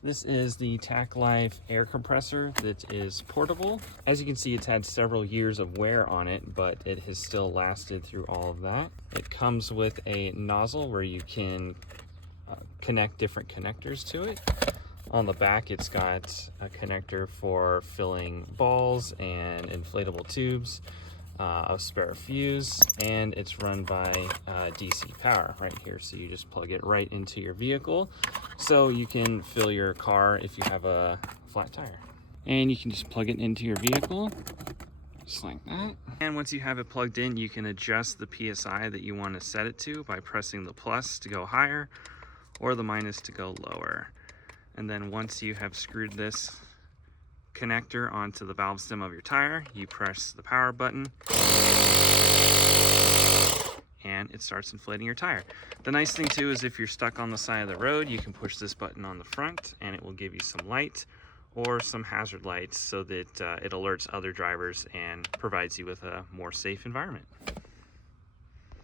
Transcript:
This is the Tac Life air compressor that is portable. As you can see, it's had several years of wear on it, but it has still lasted through all of that. It comes with a nozzle where you can connect different connectors to it. On the back, it's got a connector for filling balls and inflatable tubes, a spare fuse, and it's run by DC power right here. So you just plug it right into your vehicle so you can fill your car if you have a flat tire. And you can just plug it into your vehicle just like that. And once you have it plugged in, you can adjust the PSI that you want to set it to by pressing the plus to go higher or the minus to go lower. And then once you have screwed this connector onto the valve stem of your tire, you press the power button and it starts inflating your tire. The nice thing too is if you're stuck on the side of the road, you can push this button on the front and it will give you some light or some hazard lights so that it alerts other drivers and provides you with a more safe environment.